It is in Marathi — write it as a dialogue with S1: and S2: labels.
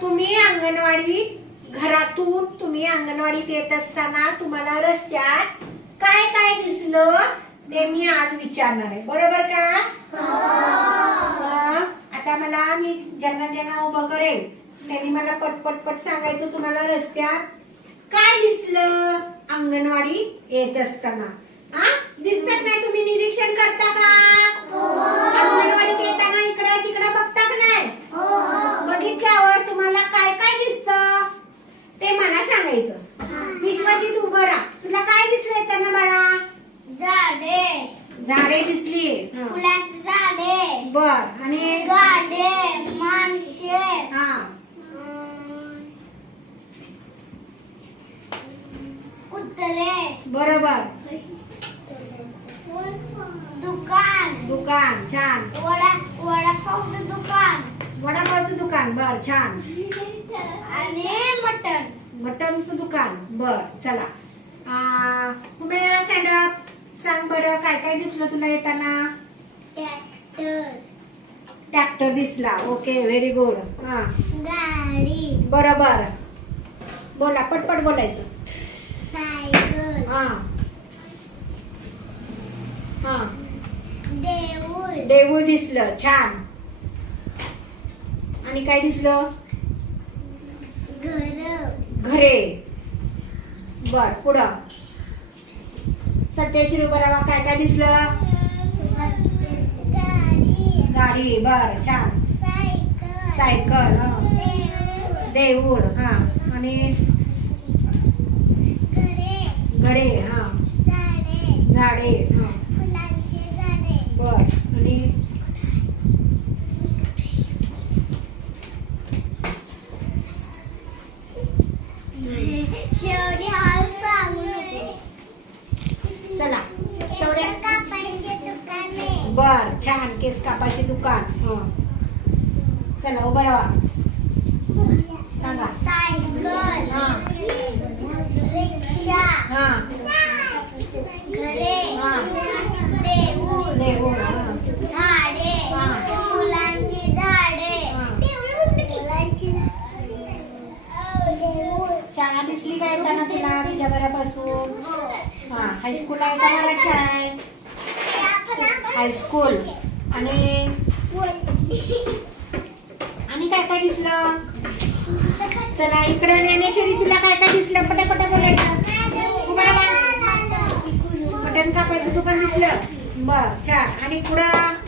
S1: तुम्ही अंगणवाडी घरातून तुम्ही अंगणवाडीत येत असताना तुम्हाला रस्त्यात काय काय दिसलं ते मी आज विचारणार आहे. बरोबर का? आता मला मी ज्यांना ज्यांना उभं करेल त्यांनी मला पटपटपट पट सांगायचं तुम्हाला रस्त्यात काय दिसलं अंगणवाडी येत असताना? हा? दिसतात नाही तुम्ही निरीक्षण करता का अंगणवाडीत येताना इकडं तिकडं बघता का नाही बघितल्यावर तुम्हाला काय काय दिसतं ते मला सांगायचं विश्वजित उभं राहा तुला काय दिसलंय त्यांना बाळा
S2: झाडे
S1: झाडे दिसली.
S2: फुलांची झाडे.
S1: बर आणि
S2: गाडे माणसे.
S1: हा.
S2: कुत्रे.
S1: बरोबर.
S2: दुकान.
S1: दुकान छान.
S2: वडा वडापावचं दुकान.
S1: वडापावचं दुकान बर छान.
S2: आणि मटण.
S1: मटनचं दुकान बर चला. आ, बरं काय काय दिसलं तुला येताना?
S2: ट्रॅक्टर
S1: ट्रॅक्टर दिसला. ओके व्हेरी गुड हा.
S2: गाडी.
S1: बरोबर. बोला पटपट बोलायचं.
S2: सायकल
S1: हा. हा.
S2: देऊळ.
S1: देऊळ दिसलं. छान. आणि काय दिसलं?
S2: घर.
S1: घरे. बर पुढं. सत्याशी बरावा काय काय दिसलं?
S2: गाडी
S1: बर छान.
S2: सायकल देऊळ
S1: हा. आणि
S2: घरे
S1: हा.
S2: झाडे
S1: हा. बर आणि
S2: शेवटी सांगू नको
S1: चला शेवड्या
S2: केस कापायचे दुकाने
S1: बर छान केस कापाचे दुकान. हं. चला उभं राहा. सांगा. हा. हा. हा. हा. हा. हा. शाळा दिसली काय येताना तुला तुझ्या घरापासून? हा. हायस्कूल आहे का मराठी शाळा आहे हायस्कूल आणि आणि काय काय दिसलं? चला इकडे ज्ञानेश्वरी तुला काय काय दिसलं? पटापटा बोलायचं. बटन कापायचं तू पण दिसलं? बर छान. आणि पुढं?